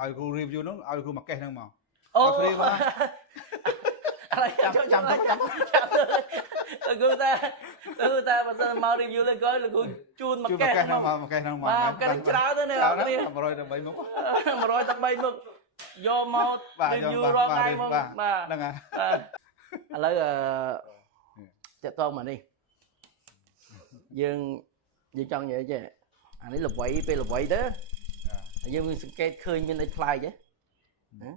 ឲ្យគ្រូ review នោះឲ្យគ្រូមកកេះហ្នឹងមកអូ ឲ្យ free មក อะไร ចាំ ចាំទៅគឺតែបើសិនមក review លើក៏លោកគ្រូជូនមក ជួយក កេះ ហ្នឹងមកកេះហ្នឹងមក បាទកេះច្រើនទៅនេះអ្នកគ្នា 100ទៅ3មុខ 100តែ3មុខយកមក review រងថ្ងៃមកបាទ ហ្នឹងហើយ ឥឡូវតាក់ទងមកនេះយើងចង់និយាយចេះអានេះល្បីពេលល្បីទៅយើងមានសង្កេតឃើញមានអីប្លែកទេណា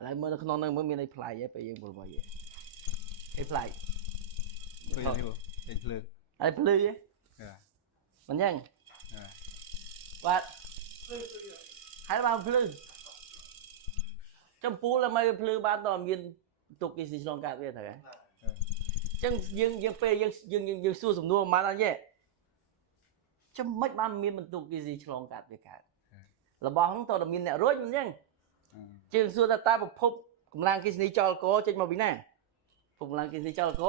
ឥឡូវមើលនៅក្នុងហ្នឹងមើលមានអីប្លែកទេពេលយើងល្បីអីប្លែក ពេលនេះពេញភ្លើង អីភ្លឺទេមិនចឹងបាទហើយបានភ្លឺចំពូលតែមកភ្លឺបានតើមានទុកគេស៊ីឆ្លងកាត់វាត្រូវហ៎ចឹងយើងពេលយើងសួរសំណួរមិនបានអញ្ចឹងចាំមិនបានមានបន្ទុកគេស៊ីឆ្លងកាត់វាកើតរបស់ហ្នឹងតើមានអ្នករួចមិនចឹងជាងសួរតើប្រភពកម្លាំងគិសនីចលកចេញមកពីណាកម្លាំងគិសនីចលក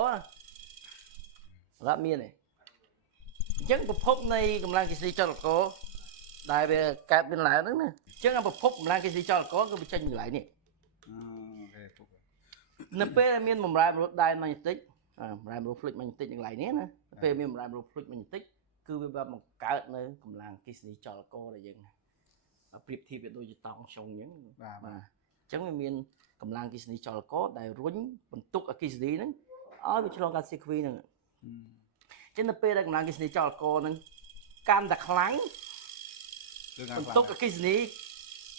សម្រាប់មានទេអញ្ចឹងប្រភពនៃកម្លាំងគិសនីចលកដែលវាកើតមានឡើងហ្នឹងណាអញ្ចឹងប្រភពកម្លាំងគិសនីចលកគឺវាចេញពីកន្លែងនេះនៅពេលមានបំរែបំរួលដែនម៉ាញេទិកបំរែបំរួល fluid ម៉ាញេទិកនៅកន្លែងនេះណាពេលមានបំរែបំរួល fluid ម៉ាញេទិកគឺវាបានបង្កើតនៅកម្លាំងគិសនីចលកដែលយើងប្រៀបធៀបវាដូចជាតង់ចុងអញ្ចឹងបាទអញ្ចឹងវាមានកម្លាំងគិសនីចលកដែលរុញបន្ទុកអគិសនីហ្នឹងឲ្យវាឆ្លងកាត់ CQ ហ្នឹងចឹងនៅពេលដែលកម្លាំងគិសនីចលកហ្នឹងកាន់តែខ្លាំងបន្ទុកអគិសនី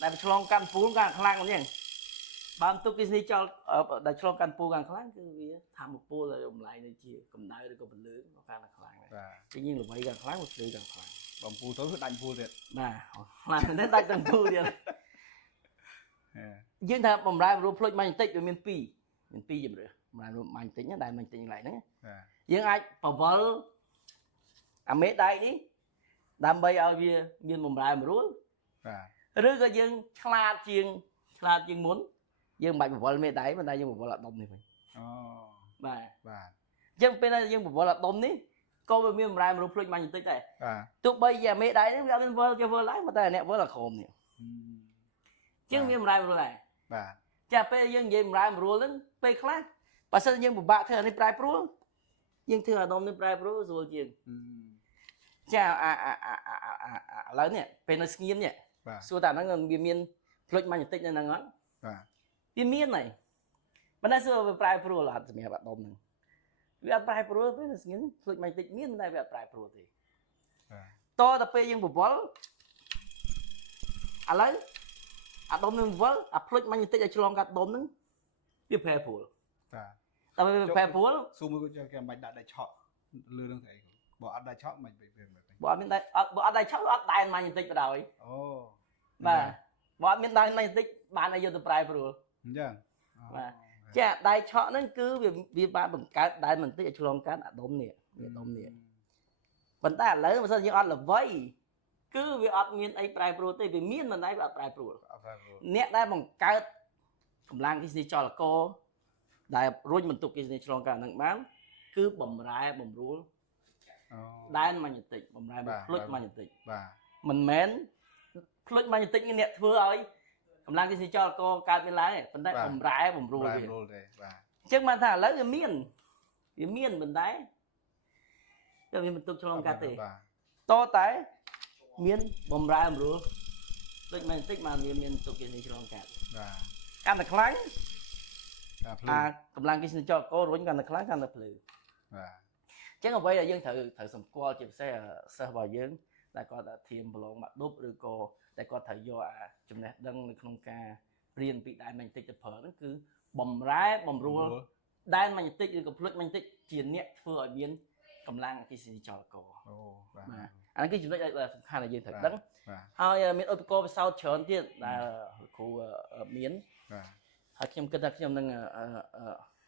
ដែលឆ្លងកាន់ពូលកាន់ខ្លាំងហ្នឹងចឹងបានទុកគិសនីចលដែលឆ្លងកាន់ពូលកាន់ខ្លាំងគឺវាធម្មពលដែលរំលាយទៅជាកម្ដៅឬក៏ពលឺកាន់តែខ្លាំងដែរចឹងយើងល្បីកាន់ខ្លាំងពលឺកាន់ខ្លាំងបំពូលទៅគឺដាច់ពូលទៀតបាទខ្លាំងតែដាច់ទាំងពូលទៀតយើងថាបំរែបំរួល fluid ម៉ាញេទិកវាមាន2ជម្រើសបំរែបំរួលម៉ាញេទិកដែលម៉ាញេទិកកន្លែងហ្នឹងយើងអាចបវល់អាមេដៃនេះដើម្បីឲ្យវាមានបំរែបំរួលឬក៏យើងឆ្លាតជាងមុនយើងមិនបាច់បវល់មេដៃប៉ុន្តែយើងបវល់អាដុំនេះវិញអូបាទអញ្ចឹងពេលដែលយើងបវល់អាដុំនេះក៏វាមានបំរែបំរួល fluid ម៉ាញេទិកដែរទោះបីជាអាមេដៃនេះវាអត់មានវល់គេវល់ឡើងតែអ្នកវល់អាក្រោមនេះជាងមានបំរែបំរួលដែរបាទចាពេលយើងនិយាយបំរែបំរួលហ្នឹងពេលខ្លះបើសិនយើងពិបាកធ្វើអានេះប្រែប្រួលយើងធ្វើអាដុំនេះប្រែប្រួលស្រួលជាងចាឥឡូវនេះពេលនៅស្ងៀមនេះសួរតែហ្នឹងវាមាន fluid ម៉ាញេទិកនៅហ្នឹងអត់បាទវាមានហើយប៉ុន្តែសួរវាប្រែប្រួលអត់សម្រាប់អាដុំហ្នឹងវាអត់ប្រែប្រួលពេលនៅស្ងៀម fluid ម៉ាញេទិកមានតែវាអត់ប្រែប្រួលទេតទៅពេលយើងបវល់ឥឡូវអាដុំនឹងវល់អា fluid ម៉ាញេទិកឲ្យឆ្លងកាត់ដុំហ្នឹងវាប្រែប្រួលតែវាប្រែប្រួលសួរមួយគេមិនដាក់ដៃឆក់លឺនឹងស្អីបើអត់ដៃឆក់មិនពេលបើអត់មានដៃបើអត់ដៃឆក់អត់ដែនម៉ាញេទិកបដ ாய் អូបាទបើអត់មានដែនម៉ាញេទិកបានឲ្យយកទៅប្រែប្រួលអញ្ចឹងបាទចាដៃឆក់ហ្នឹងគឺវាបានបង្កើតដែនម៉ាញេទិកឲ្យឆ្លងកាត់អាដុំនេះប៉ុន្តែឥឡូវបើសិនយើងអត់ល្វីគឺវាអត់មានអីប្រែប្រួលទេវាមានមិនដែរវាអត់ប្រែប្រួលអ្នកដែលបង្កើតកម្លាំងគិសនីចលករដែលរុញបន្ទុកគិសនីឆ្លងកាត់ហ្នឹងបានគឺបំរែបំរួលដែនម៉ាញេទិកបំរែ fluid ម៉ាញេទិកបាទមិនមែន fluid ម៉ាញេទិកនេះអ្នកធ្វើឲ្យកម្លាំងគិសនីចលករកើតមានឡើងទេប៉ុន្តែបំរែបំរួលវាទេបាទអញ្ចឹងបានថាឥឡូវវាមានប៉ុន្តែតែមានបន្ទុកឆ្លងកាត់ទេតតែមានបំរែបំរួលដូចម៉ាញេទិកបានវាមានបន្ទុកគិសនីឆ្លងកាត់បាទកាន់តែខ្លាំងកម្លាំងគិសនីចលកររុញកាន់តែខ្លាំងកាន់តែភ្លឺបាទអញ្ចឹងអ្វីដែលយើងត្រូវសម្គាល់ជាពិសេសសិស្សរបស់យើងដែលគាត់ធៀមប្រឡងបាក់ឌុបឬក៏ដែលគាត់ត្រូវយកអាចំណេះដឹងនៅក្នុងការរៀនពីដែនម៉ាញេទិកទៅប្រើហ្នឹងគឺបំរែបំរួលដែនម៉ាញេទិកឬក៏ fluid ម៉ាញេទិកជាអ្នកធ្វើឲ្យមានកម្លាំងអគ្គិសនីចលករអូបាទអានេះគឺចំណុចដែលសំខាន់ដែលយើងត្រូវដឹងហើយមានឧបករណ៍ពិសោធន៍ច្រើនទៀតដែលគ្រូមានបាទហើយខ្ញុំគិតថាខ្ញុំនឹង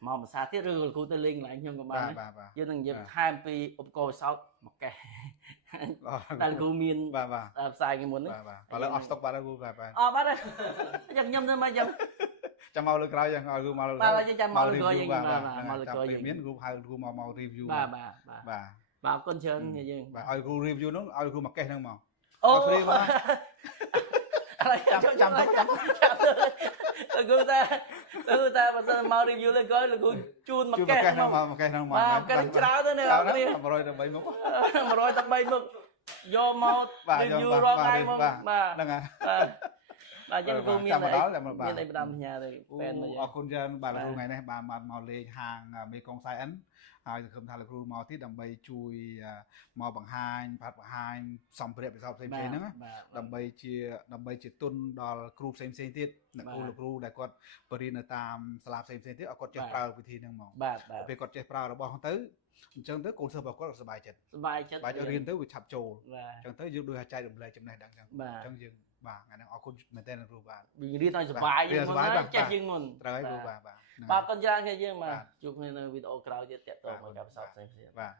មកភាសាទៀតឬគ្រូទៅលេងកន្លែងខ្ញុំក៏បានយើងនឹងនិយាយថែមពីឧបករណ៍ពិសោធន៍មកកេះដែលគ្រូមានផ្សាយគេមុនហ្នឹងបាទឥឡូវអស់ស្តុកបាត់ហើយគ្រូបាទអត់បាត់ហើយខ្ញុំទៅមកចាំមកលើក្រោយយ៉ាងឲ្យគ្រូមកលើបាទចាំមកលើក្រោយយើងមកលើក្រោយយើងមានគ្រូហៅគ្រូមក review បាទអរគុណច្រើនយើងបាទឲ្យគ្រូ review ហ្នឹងឲ្យគ្រូមកកេះហ្នឹងមកអូ free មកអ อะไรจำกูแต่ภาษามารีวิวเลยก็เลยกูจูนมาแก้มากันเช้าตัวเนี่ยนี่ มารอยដើម្បីមក มารอยตะใบมึกยอมมารีวิวรอบไงมึงมา ហ្នឹងហើយ mà chứ cô miên này đam nhà rồi fan mà អរគុណច្រើនបាទលោកគ្រូថ្ងៃនេះបានមកលេងហាងមេកុងសៃអិនហើយសង្ឃឹមថាលោកគ្រូមកទៀតដើម្បីជួយមកបង្ហាញផាត់បង្ហាញសម្ភារៈពិសោធន៍ផ្សេងៗហ្នឹងដើម្បីជាទុនដល់គ្រូផ្សេងៗទៀតអ្នកគ្រូលោកគ្រូដែលគាត់បរិញ្ញាបត្រនៅតាមសាលាផ្សេងៗទៀតឲ្យគាត់ចេះប្រើវិធីហ្នឹងហ្មងពេលគាត់ចេះប្រើរបស់ហ្នឹងទៅអញ្ចឹងទៅកូនសិស្សរបស់គាត់សប្បាយចិត្តបាច់រៀនទៅវាឆាប់ចូលអញ្ចឹងទៅយើងដូចអាចចែករំលែកចំណេះដឹងអញ្ចឹងយើងបាទថ្ងៃនេះអរគុណមែនតើលោកគ្រូបាទ vì đi nói bài nhưng mà chắc chừng mình ត្រូវហើយគ្រូបាទ bà con trai kia chứ mà chụp hình video crowd ទៀតតាក់ទងមកกับសោកផ្សេងៗ បាទ